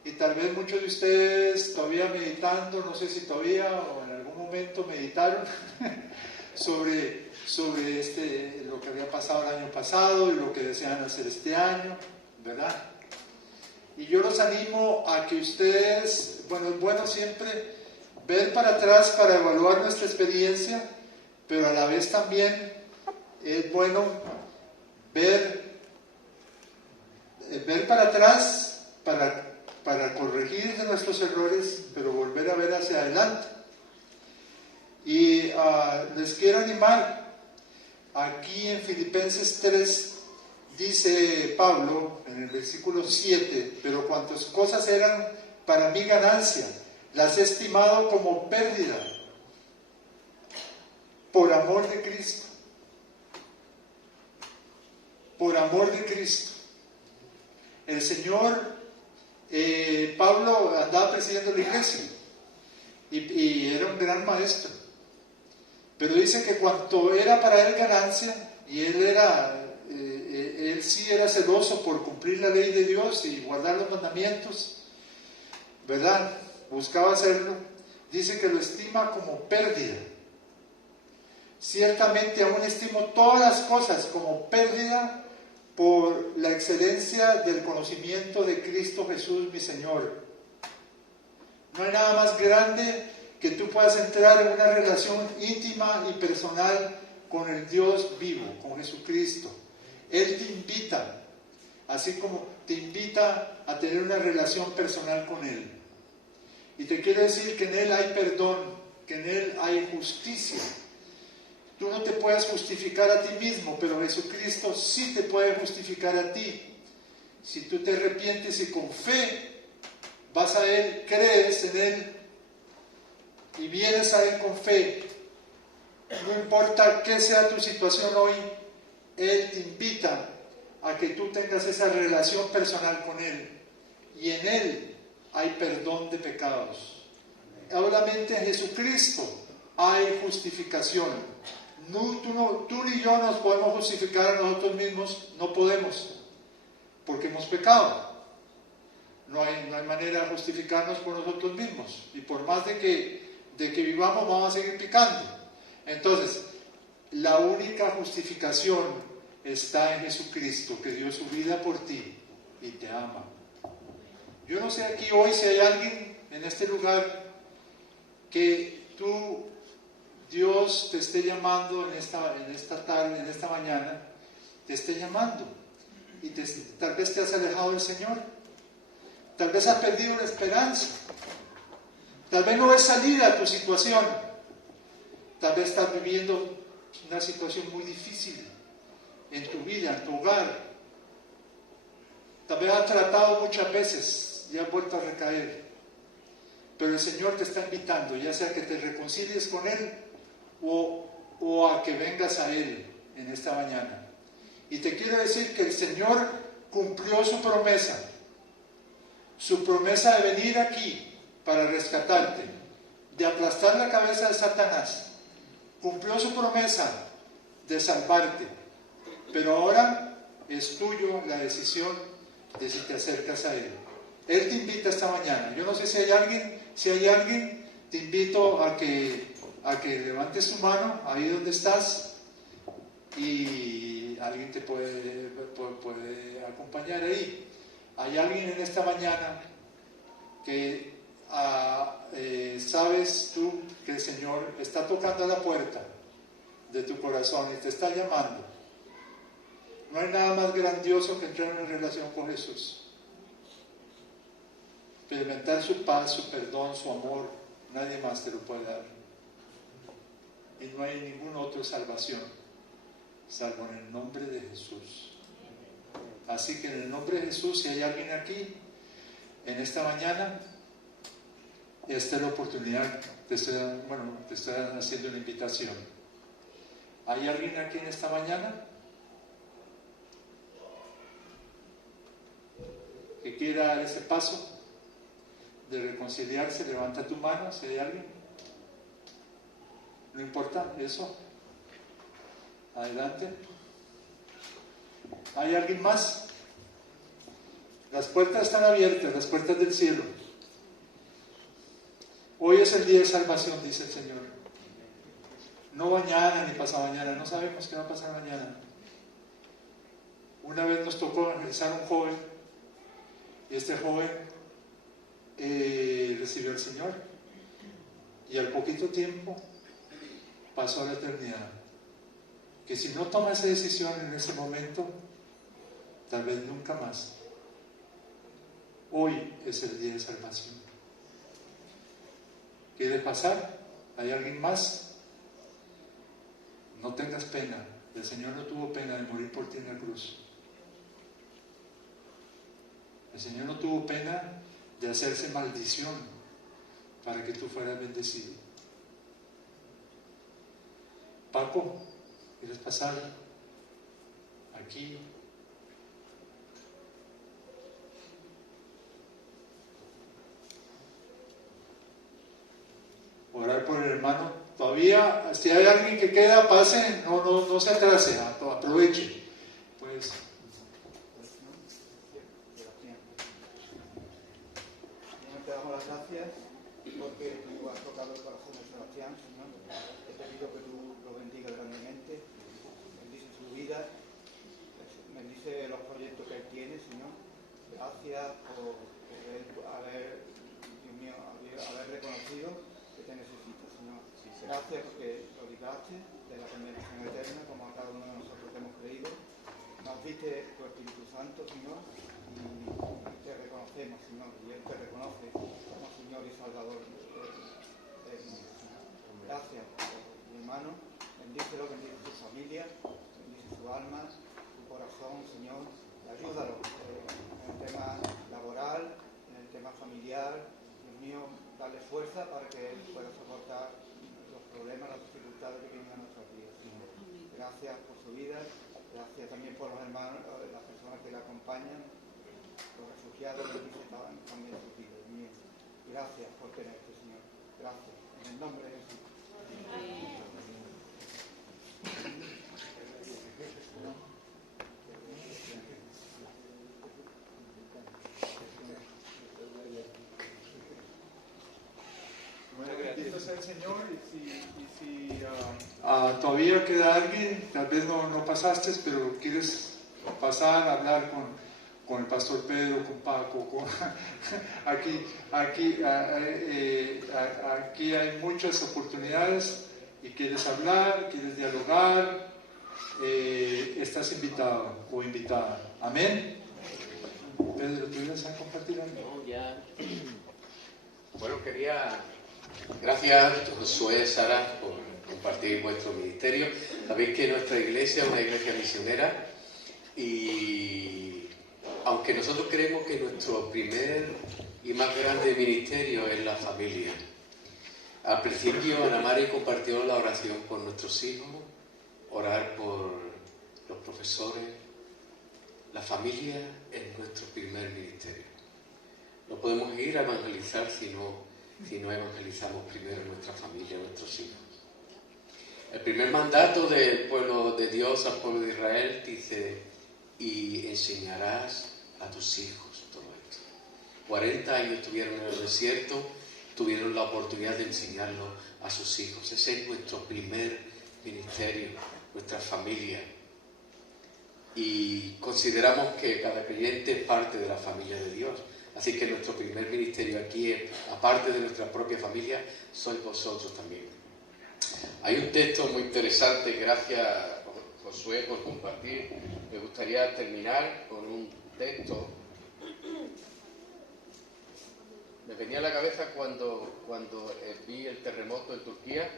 Y tal vez muchos de ustedes todavía meditando, no sé si todavía o en algún momento meditaron sobre lo que había pasado el año pasado y lo que desean hacer este año, ¿verdad? Y yo los animo a que ustedes, bueno, es bueno siempre ver para atrás para evaluar nuestra experiencia, pero a la vez también es bueno ver para atrás para corregir de nuestros errores, pero volver a ver hacia adelante. Y les quiero animar, aquí en Filipenses 3 dice Pablo en el versículo 7, pero cuantas cosas eran para mí ganancia, las he estimado como pérdida por amor de Cristo. Por amor de Cristo. El Señor, Pablo andaba presidiendo la iglesia y era un gran maestro. Pero dice que cuanto era para él ganancia, y él sí era celoso por cumplir la ley de Dios y guardar los mandamientos, ¿verdad? Buscaba hacerlo. Dice que lo estima como pérdida. Ciertamente aún estimo todas las cosas como pérdida por la excelencia del conocimiento de Cristo Jesús mi Señor. No hay nada más grande que tú puedas entrar en una relación íntima y personal con el Dios vivo, con Jesucristo. Él te invita, así como te invita a tener una relación personal con Él. Y te quiero decir que en Él hay perdón, que en Él hay justicia, Tú no te puedes justificar a ti mismo, pero Jesucristo sí te puede justificar a ti. Si tú te arrepientes y con fe vas a Él, crees en Él y vienes a Él con fe, no importa qué sea tu situación hoy, Él te invita a que tú tengas esa relación personal con Él, y en Él hay perdón de pecados. Solamente en Jesucristo hay justificación. Tú ni yo nos podemos justificar a nosotros mismos, no podemos, porque hemos pecado. No hay manera de justificarnos por nosotros mismos, y por más de que vivamos vamos a seguir pecando. Entonces, la única justificación está en Jesucristo, que dio su vida por ti y te ama. Yo no sé aquí hoy si hay alguien en este lugar que Dios te esté llamando en esta tarde, en esta mañana, te esté llamando, y tal vez te has alejado del Señor, tal vez has perdido la esperanza, tal vez no ves salida a tu situación, tal vez estás viviendo una situación muy difícil en tu vida, en tu hogar. Tal vez has tratado muchas veces y has vuelto a recaer, pero el Señor te está invitando, ya sea que te reconcilies con Él o a que vengas a Él en esta mañana. Y te quiero decir que el Señor cumplió su promesa de venir aquí para rescatarte, de aplastar la cabeza de Satanás. Cumplió su promesa de salvarte, pero ahora es tuyo la decisión de si te acercas a Él. Él te invita esta mañana. Yo no sé si hay alguien, te invito a que levantes tu mano ahí donde estás, y alguien te puede acompañar ahí. Hay alguien en esta mañana que sabes tú que el Señor está tocando a la puerta de tu corazón y te está llamando. No hay nada más grandioso que entrar en relación con Jesús, experimentar su paz, su perdón, su amor. Nadie más te lo puede dar, y no hay ninguna otra salvación salvo en el nombre de Jesús. Así que en el nombre de Jesús, si hay alguien aquí en esta mañana, esta es la oportunidad. Te estoy haciendo una invitación. ¿Hay alguien aquí en esta mañana que quiera dar ese paso de reconciliarse? Levanta tu mano si hay alguien. No importa eso. Adelante. ¿Hay alguien más? Las puertas están abiertas, las puertas del cielo. Hoy es el día de salvación, dice el Señor. No mañana ni pasado mañana, no sabemos qué va a pasar mañana. Una vez nos tocó evangelizar a un joven, y este joven recibió al Señor, y al poquito tiempo pasó a la eternidad. Que si no toma esa decisión en ese momento, tal vez nunca más. Hoy es el día de salvación. ¿Quiere pasar? ¿Hay alguien más? No tengas pena. El Señor no tuvo pena de morir por ti en la cruz. El Señor no tuvo pena de hacerse maldición para que tú fueras bendecido. Paco, ¿quieres pasar aquí? Orar por el hermano. Todavía, si hay alguien que queda, pase, no se atrase, aproveche. Pues, te damos las gracias porque tú has tocado el corazón de Sebastián, Señor. Te pido que tú lo bendigas grandemente, bendice su vida, bendice los proyectos que él tiene, Señor. Gracias por haber reconocido que te necesita, Señor. Gracias porque lo libraste de la condenación eterna, como a cada uno de nosotros que hemos creído. Nos diste tu Espíritu Santo, Señor, y te reconocemos, Señor, y Él te reconoce como Señor y Salvador del mundo. Gracias por mi hermano. Bendícelo, bendice su familia, bendice su alma, su corazón, Señor. Ayúdalo en el tema laboral, en el tema familiar. Dios mío, dale fuerza para que él pueda soportar los problemas, las dificultades que vienen a nuestras vidas, Señor. Gracias por su vida, gracias también por los hermanos, las personas que le acompañan, los refugiados, bendice también sus vidas, Dios mío. Gracias por tenerte, Señor. Gracias. En el nombre de Jesús. Bueno, bendito sea el Señor. Todavía queda alguien, tal vez no pasaste, pero quieres pasar a hablar con el pastor Pedro, con Paco, aquí hay muchas oportunidades y quieres hablar, quieres dialogar, estás invitado o invitada. Amén. Pedro, ¿tú ibas a compartir algo? No, ya. Bueno, gracias Josué, Sara, por compartir vuestro ministerio. Sabéis que nuestra iglesia es una iglesia misionera y aunque nosotros creemos que nuestro primer y más grande ministerio es la familia, al principio Ana María compartió la oración por nuestros hijos, orar por los profesores. La familia es nuestro primer ministerio. No podemos ir a evangelizar si no evangelizamos primero nuestra familia, nuestros hijos. El primer mandato del pueblo de Dios al pueblo de Israel dice: y enseñarás a tus hijos todo esto. 40 años estuvieron en el desierto, tuvieron la oportunidad de enseñarlo a sus hijos. Ese es nuestro primer ministerio, nuestra familia. Y consideramos que cada creyente es parte de la familia de Dios. Así que nuestro primer ministerio aquí, aparte de nuestra propia familia, sois vosotros también. Hay un texto muy interesante, gracias Josué por compartir. Me gustaría terminar con un texto. Me venía a la cabeza cuando vi el terremoto en Turquía,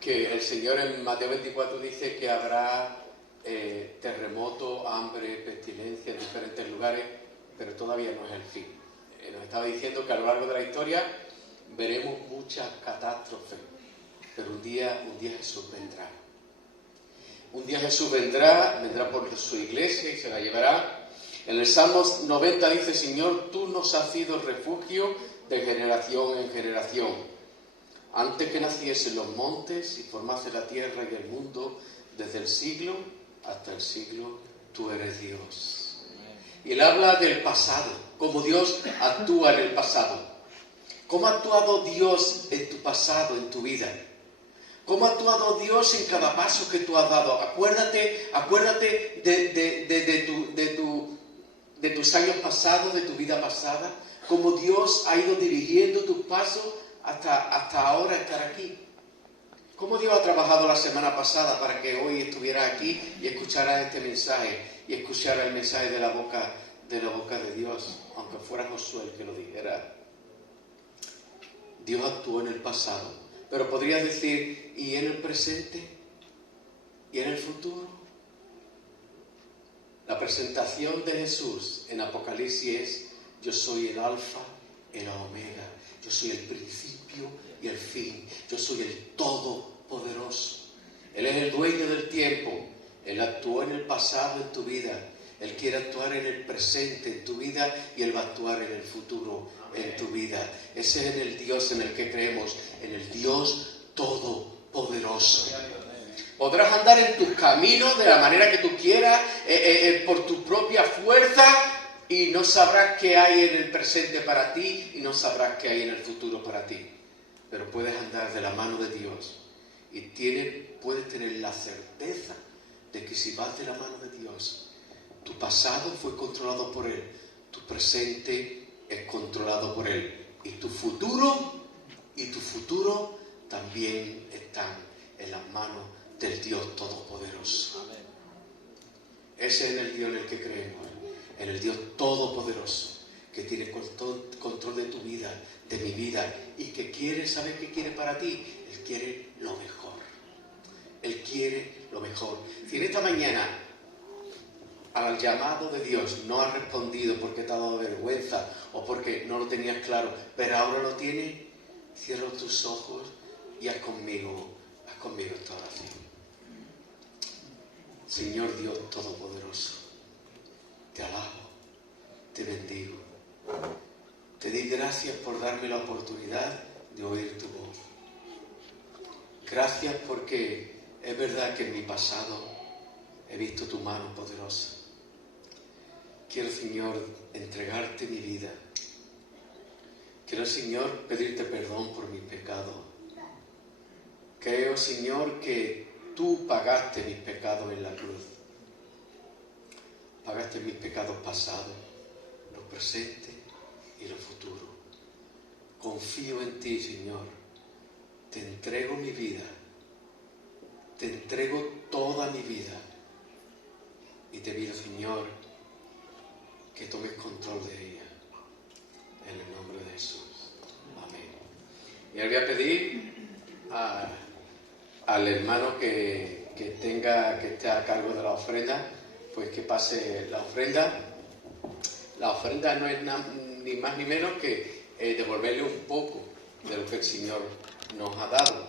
que el Señor en Mateo 24 dice que habrá terremoto, hambre, pestilencia en diferentes lugares, pero todavía no es el fin. Nos estaba diciendo que a lo largo de la historia veremos muchas catástrofes, pero un día Jesús vendrá. Un día Jesús vendrá por su iglesia y se la llevará. En el Salmo 90 dice: Señor, tú nos has sido refugio de generación en generación. Antes que naciesen los montes y formase la tierra y el mundo, desde el siglo hasta el siglo, tú eres Dios. Y él habla del pasado, cómo Dios actúa en el pasado. ¿Cómo ha actuado Dios en tu pasado, en tu vida? ¿Cómo ha actuado Dios en cada paso que tú has dado? Acuérdate de tus años pasados, de tu vida pasada, cómo Dios ha ido dirigiendo tus pasos hasta ahora estar aquí. ¿Cómo Dios ha trabajado la semana pasada para que hoy estuvieras aquí y escucharas este mensaje y escucharas el mensaje de la boca de Dios, aunque fuera Josué el que lo dijera? Dios actuó en el pasado, pero podrías decir: ¿y en el presente? ¿Y en el futuro? La presentación de Jesús en Apocalipsis es: yo soy el alfa y la omega, yo soy el principio y el fin, yo soy el todopoderoso. Él es el dueño del tiempo. Él actuó en el pasado en tu vida, Él quiere actuar en el presente en tu vida y Él va a actuar en el futuro en tu vida. Ese es el Dios en el que creemos, en el Dios todopoderoso. Podrás andar en tus caminos de la manera que tú quieras, por tu propia fuerza, y no sabrás qué hay en el presente para ti y no sabrás qué hay en el futuro para ti. Pero puedes andar de la mano de Dios y puedes tener la certeza de que si vas de la mano de Dios, tu pasado fue controlado por Él, tu presente es controlado por Él y tu futuro también están en las manos del Dios Todopoderoso. Ese es el Dios en el que creemos, en el Dios Todopoderoso, que que tiene control de tu vida, de mi vida, y que quiere, ¿sabes qué quiere para ti? Él quiere lo mejor. Él quiere lo mejor. Si en esta mañana al llamado de Dios no has respondido porque te ha dado vergüenza o porque no lo tenías claro, pero ahora lo tienes, cierra tus ojos y haz conmigo esta oración. Señor Dios Todopoderoso, te alabo, te bendigo. Te doy gracias por darme la oportunidad de oír tu voz. Gracias porque es verdad que en mi pasado he visto tu mano poderosa. Quiero, Señor, entregarte mi vida. Quiero, Señor, pedirte perdón por mis pecados. Creo, Señor, que tú pagaste mis pecados en la cruz. Pagaste mis pecados pasados, los presentes y los futuros. Confío en ti, Señor. Te entrego mi vida. Te entrego toda mi vida. Y te pido, Señor, que tomes control de ella. En el nombre de Jesús. Amén. Y ahora voy a pedir al hermano que esté a cargo de la ofrenda, pues que pase la ofrenda. La ofrenda no es ni más ni menos que devolverle un poco de lo que el Señor nos ha dado.